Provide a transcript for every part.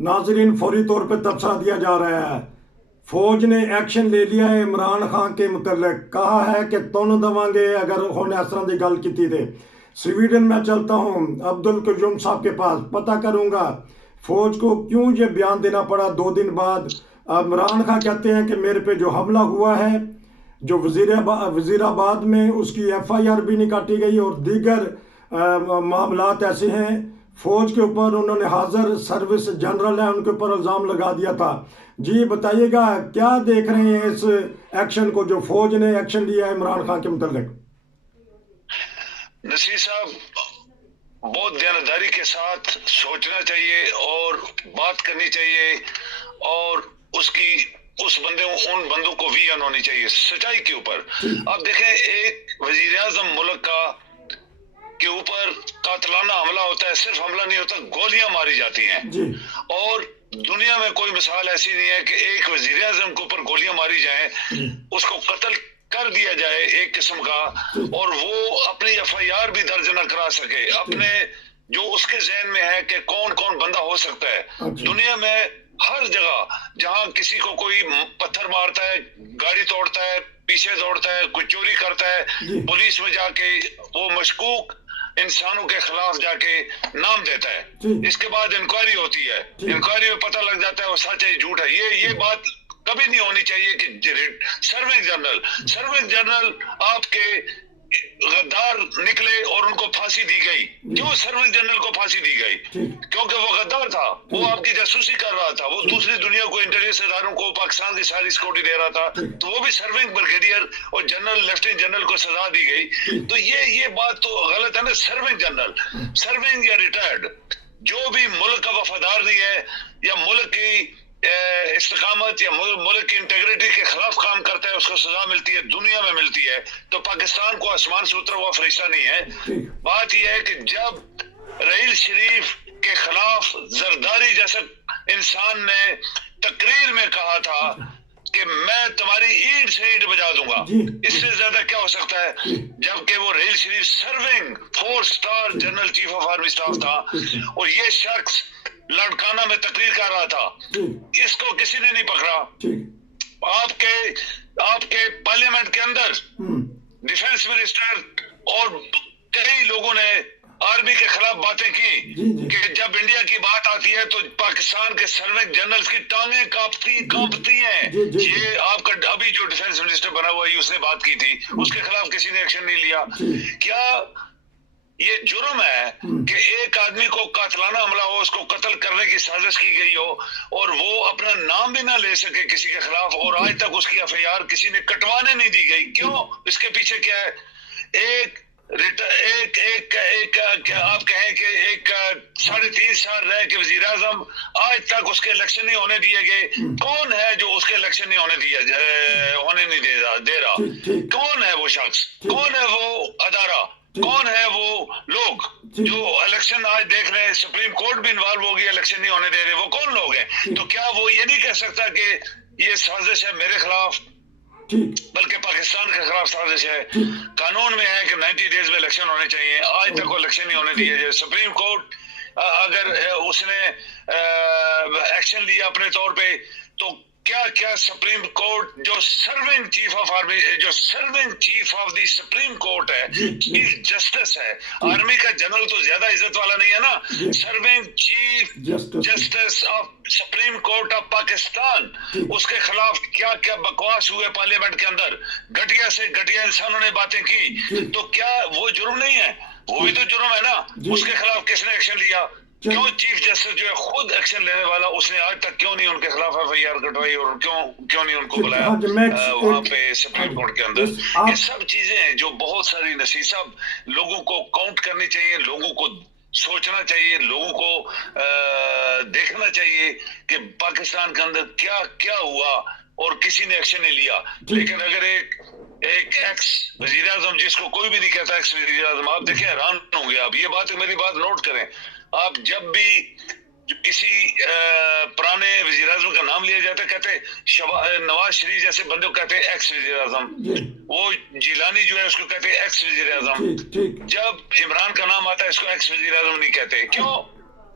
नाजरीन, फौरी तौर पर तबसरा दिया जा रहा है। फौज ने एक्शन ले लिया है इमरान खान के मुतल्लिक। कहा है कि तुन देवांगे अगर उन्हें इस तरह की गल की थी। स्वीडन में चलता हूँ अब्दुल कयूम साहब के पास, पता करूँगा फौज को क्यों ये बयान देना पड़ा 2 दिन बाद। इमरान खान कहते हैं कि मेरे पे जो हमला हुआ है, जो वजीराबाद में, उसकी FIR भी नहीं काटी गई और दीगर मामलात ऐसे हैं। फौज के ऊपर उन्होंने हाजिर सर्विस जनरल है उनके ऊपर इल्ज़ाम लगा दिया था। जी बताइएगा, क्या देख रहे हैं इस एक्शन को जो फौज ने एक्शन लिया है इमरान खान के मुतल्लिक? नसीर साहब, बहुत ध्यानदारी के साथ सोचना चाहिए और बात करनी चाहिए और उस बंदे उन बंदों को विजन होनी चाहिए सच्चाई के ऊपर। आप देखें, एक वजीर आजम मुल्क के ऊपर कातलाना हमला होता है, सिर्फ हमला नहीं होता, गोलियां मारी जाती हैं। और दुनिया में कोई मिसाल ऐसी नहीं है कि एक वजीर आजम के ऊपर गोलियां मारी जाए, उसको कत्ल कर दिया जाए एक किस्म का, और वो अपनी FIR भी दर्ज न करा सके अपने जो उसके जहन में है कि कौन कौन बंदा हो सकता है। दुनिया में हर जगह जहां किसी को कोई पत्थर मारता है, गाड़ी तोड़ता है, पीछे दौड़ता है, कोई चोरी करता है, पुलिस में जाके वो मशकूक इंसानों के खिलाफ जाके नाम देता है। इसके बाद इंक्वायरी होती है, इंक्वायरी में पता लग जाता है वो सच है झूठ है। ये बात कभी नहीं होनी चाहिए कि सर्विंग जनरल आपके गद्दार निकले और उनको फांसी दी गई। क्यों सर्विंग जनरल को फांसी दी गई? क्योंकि वो गद्दार था, वो आपकी जासूसी कर रहा था, वो दूसरी दुनिया को, इंटेलिजेंस इदारों को, पाकिस्तान की सारी सिक्योरिटी दे रहा था, तो वो भी सर्विंग ब्रिगेडियर और जनरल, लेफ्टिनेंट जनरल को सजा दी गई। तो ये बात तो गलत है ना। सर्विंग जनरल, सर्विंग या रिटायर्ड, जो भी मुल्क का वफादार नहीं है या मुल्क की इस्तिकामत या मुल्क की इंटेग्रिटी के खिलाफ काम करता है, उसको सजा मिलती है, दुनिया में मिलती है। तो पाकिस्तान को आसमान से उतरा हुआ फरिश्ता नहीं है। बात यह है कि जब रहील शरीफ के खिलाफ जरदारी जैसा इंसान ने तकरीर में कहा था कि मैं तुम्हारी ईंट से ईंट बजा दूंगा, इससे ज्यादा क्या हो सकता है? जबकि वो Raheel Sharif serving 4 star general chief of army staff था और ये शख्स लड़काना में तकरीर कर रहा था, इसको किसी ने नहीं पकड़ा। आपके पार्लियामेंट के अंदर डिफेंस मिनिस्टर और कई लोगों ने आर्मी के खिलाफ बातें की कि जब इंडिया की बात आती है तो पाकिस्तान के सर्विंग जनरल्स की टांगें कांपती हैं। ये आपका अभी जो डिफेंस मिनिस्टर बना हुआ है उसने बात की थी, उसके खिलाफ किसी ने एक्शन नहीं लिया। क्या ये जुर्म है कि एक आदमी को कातलाना हमला हो, उसको कत्ल करने की साजिश की गई हो और वो अपना नाम भी ना ले सके किसी के खिलाफ, और आज तक उसकी FIR किसी ने कटवाने नहीं दी गई? क्यों? इसके पीछे क्या है? आप कहें कि एक 3.5 साल रह के वजीर आजम, आज तक उसके इलेक्शन नहीं होने दिए गए। कौन है जो उसके इलेक्शन नहीं होने नहीं दे रहा? कौन है वो शख्स? कौन है वो अदारा? कौन है वो लोग जो इलेक्शन आज देख रहे हैं? सुप्रीम कोर्ट भी इन्वॉल्व हो गई, इलेक्शन नहीं होने दे रहे। वो कौन लोग हैं? तो क्या वो ये नहीं कह सकता कि ये साजिश है मेरे खिलाफ, बल्कि पाकिस्तान के खिलाफ साजिश है? कानून में है कि 90 डेज में इलेक्शन होने चाहिए, आज तक वो इलेक्शन नहीं होने दिए। सुप्रीम कोर्ट अगर उसने एक्शन लिया अपने तौर पे, तो क्या सुप्रीम कोर्ट जो सर्विंग चीफ ऑफ आर्मी, जो serving chief of the supreme court है, चीफ जस्टिस है, आर्मी का जनरल तो ज्यादा इज्जत वाला नहीं है ना, serving chief justice of supreme court of Pakistan, उसके खिलाफ क्या क्या बकवास हुए पार्लियामेंट के अंदर, घटिया से घटिया इंसानों ने बातें की, तो क्या वो जुर्म नहीं है? वो भी तो जुर्म है ना। उसके खिलाफ किसने एक्शन लिया? क्यों चीफ जस्टिस जो है खुद एक्शन लेने वाला, उसने आज तक क्यों नहीं उनके खिलाफ FIR कटवाई और क्यों नहीं उनको बुलाया वहां पे सुप्रीम कोर्ट के अंदर? ये सब चीजें हैं जो बहुत सारी, नसीर साहब, लोगों को काउंट करनी चाहिए, लोगों को सोचना चाहिए, लोगों को देखना चाहिए कि पाकिस्तान के अंदर क्या क्या हुआ और किसी ने एक्शन नहीं लिया। लेकिन अगर एक एक्स वजीर आजम, जिसको कोई भी नहीं कहता एक्स वजीर आजम, आप देखें हैरान होंगे आप, ये बात मेरी बात नोट करें, आप जब भी किसी पुराने वजीर आजम का नाम लिया जाता है, कहते नवाज शरीफ जैसे बंदे को कहते हैं एक्स वजीर आजम, वो जिलानी जो है उसको कहते हैं एक्स वजीर आजम। जब इमरान का नाम आता है इसको एक्स वजीर आजम नहीं कहते। क्यों?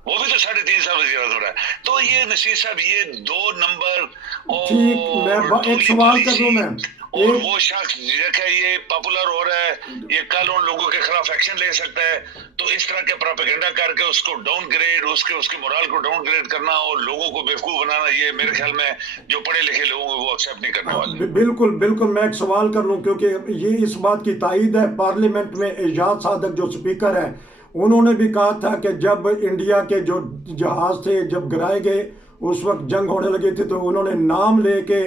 वो भी तो 3.5 साल वजीर आजम रहा है। तो ये नसीर साहब, ये 2 नंबर ठीक, मैं और एक सवाल कर लूं मैं, और एक वो शख्स देखा ये पॉपुलर हो रहा है, ये कल उन लोगों के खिलाफ एक्शन ले सकता है। तो इस तरह के प्रोपेगेंडा करके उसको डाउनग्रेड, उसके मोरल को डाउनग्रेड करना और लोगों को बेवकूफ बनाना, ये मेरे ख्याल में जो पढ़े लिखे लोगों को वो एक्सेप्ट नहीं करने वाले। बिल्कुल बिल्कुल, मैं एक सवाल कर लूं क्योंकि ये इस बात की तायद है, पार्लियामेंट में एजाज सादक जो स्पीकर है उन्होंने भी कहा था कि जब इंडिया के जो जहाज थे जब गिराए गए उस वक्त जंग होने लगी थी, तो उन्होंने नाम लेके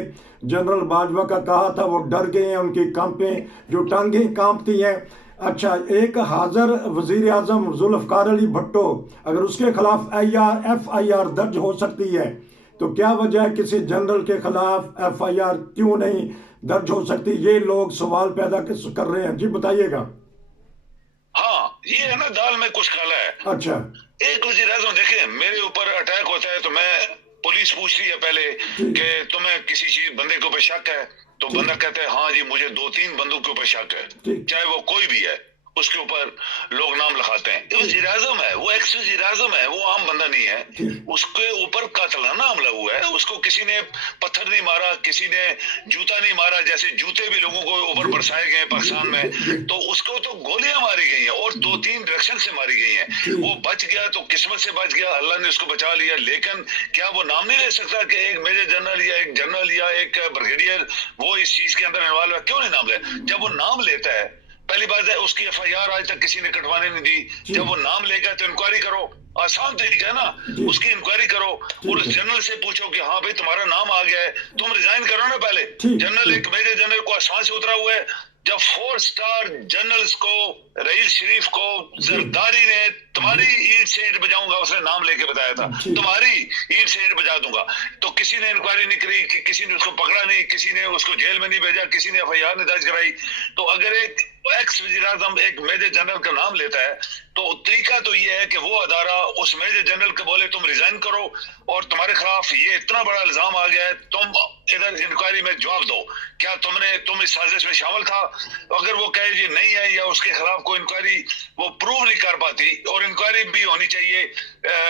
जनरल बाजवा का कहा था, वो डर गए हैं, उनकी कांपें जो टांगें कांपती हैं। अच्छा, एक हाजिर वजीर आजम जुल्फकार अली भट्टो, अगर उसके खिलाफ FIR दर्ज हो सकती है तो क्या वजह है किसी जनरल के खिलाफ FIR क्यों नहीं दर्ज हो सकती? ये लोग सवाल पैदा कर रहे हैं, जी बताइएगा। हाँ, ये है ना, दाल में कुछ काला है। अच्छा, एक वजीर आजम देखे, मेरे ऊपर अटैक होता है तो मैं, पुलिस पूछती है पहले कि तुम्हें किसी चीज बंदे के ऊपर शक है, तो बंदा कहता है हाँ जी मुझे 2-3 बंदों के ऊपर शक है, चाहे वो कोई भी है, उसके ऊपर लोग नाम लिखाते हैं। ये वजीर आजम है, वो एक्स वजीर आजम है, वो आम बंदा नहीं है। उसके ऊपर कातलाना हमला हुआ है, उसको किसी ने पत्थर नहीं मारा, किसी ने जूता नहीं मारा, जैसे जूते भी लोगों को ऊपर बरसाए गए पाकिस्तान में, तो उसको तो गोलियां मारी गई हैं और 2-3 डायरेक्शन से मारी गई हैं। वो बच गया तो किस्मत से बच गया, अल्लाह ने उसको बचा लिया। लेकिन क्या वो नाम नहीं ले सकता कि एक मेजर जनरल या एक जनरल या एक ब्रिगेडियर वो इस चीज के अंदर इन्वॉल्व है? क्यों नहीं नाम ले? जब वो नाम लेता है, पहली बात है उसकी FIR आज तक किसी ने कटवाने नहीं दी। जब वो नाम लेगा तो इंक्वायरी करो, आसान तरीका है ना, उसकी इंक्वायरी करो और उस जनरल से पूछो कि हाँ भाई तुम्हारा नाम आ गया है, तुम रिजाइन करो ना पहले। जनरल, एक मेजर जनरल को आसमान से उतरा हुआ है। जब 4 स्टार जनरल्स को, रईस शरीफ को जरदारी ने तुम्हारी ईद से ईद बजाऊंगा, उसने नाम लेके बताया था, तुम्हारी ईद से ईद बजा दूंगा, तो किसी ने इंक्वायरी नहीं करी, किसी ने उसको पकड़ा नहीं, किसी ने उसको जेल में नहीं भेजा, किसी ने FIR नहीं दर्ज कराई। तो अगर एक एक्स वजीर आजम एक मेजर जनरल का नाम लेता है तो तरीका तो ये है कि वो अदारा उस मेजर जनरल को बोले तुम रिजाइन करो और तुम्हारे खिलाफ ये इतना बड़ा इल्जाम आ गया है, तुम इधर इंक्वायरी में जवाब दो, क्या तुम इस साजिश में शामिल था? अगर वो कहे जी नहीं है या उसके खिलाफ कोई इंक्वायरी वो प्रूव नहीं कर पाती, और इंक्वायरी भी होनी चाहिए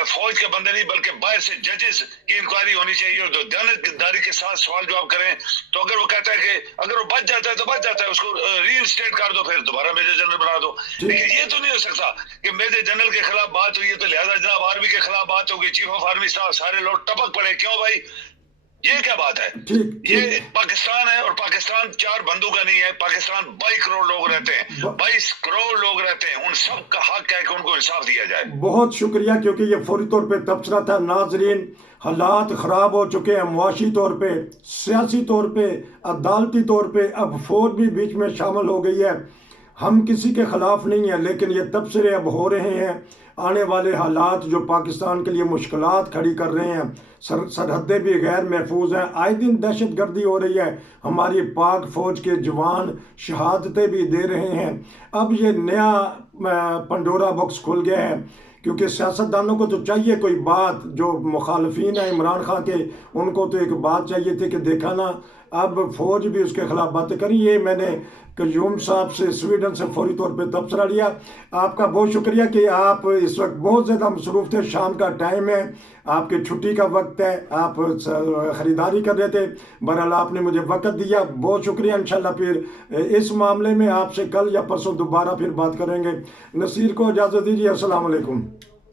फौज के बंदे नहीं बल्कि बाहर से जजेस की इंक्वायरी होनी चाहिए और जो दयानतदारी के साथ सवाल जवाब करें। तो अगर वो कहता है कि अगर वो बच जाता है तो बच जाता है, उसको रीइंस्टेट कर दो, फिर दोबारा मेजर जनरल बना दो। लेकिन ये तो नहीं हो सकता कि मेजर जनरल के खिलाफ बात हुई है तो लिहाजा जनाब आर्मी के खिलाफ बात होगी, चीफ ऑफ आर्मी स्टाफ, सारे लोग टपक पड़े। क्यों भाई, ये क्या बात है? ये पाकिस्तान है और पाकिस्तान 4 बंदों का नहीं है, पाकिस्तान 22 करोड़ लोग रहते हैं, 22 करोड़ लोग रहते हैं, उन सब का हक है कि उनको इंसाफ दिया जाए। बहुत शुक्रिया, क्योंकि ये फौरी तौर पे तबसरा था। नाजरीन, हालात ख़राब हो चुके हैं, मुआशी तौर पे, सियासी तौर पे, अदालती तौर पे, अब फौज भी बीच में शामिल हो गई है। हम किसी के ख़िलाफ़ नहीं है, लेकिन ये तबसरे अब हो रहे हैं। आने वाले हालात जो पाकिस्तान के लिए मुश्किलात खड़ी कर रहे हैं, सरहदें भी गैर महफूज हैं, आए दिन दहशत गर्दी हो रही है, हमारी पाक फ़ौज के जवान शहादतें भी दे रहे हैं। अब ये नया पंडोरा बॉक्स खुल गया है, क्योंकि सियासतदानों को तो चाहिए कोई बात, जो मुखालफीन है इमरान खान के, उनको तो एक बात चाहिए थी कि देखा ना अब फौज भी उसके खिलाफ बातें करी। ये मैंने कयूम साहब से स्वीडन से फौरी तौर पे तबसरा लिया। आपका बहुत शुक्रिया कि आप इस वक्त बहुत ज़्यादा मसरूफ़ थे, शाम का टाइम है, आपकी छुट्टी का वक्त है, आप ख़रीदारी कर रहे थे, बहरहाल आपने मुझे वक्त दिया, बहुत शुक्रिया। इंशाल्लाह फिर इस मामले में आपसे कल या परसों दोबारा फिर बात करेंगे। नसीर को इजाज़त दीजिए, अस्सलाम वालेकुम।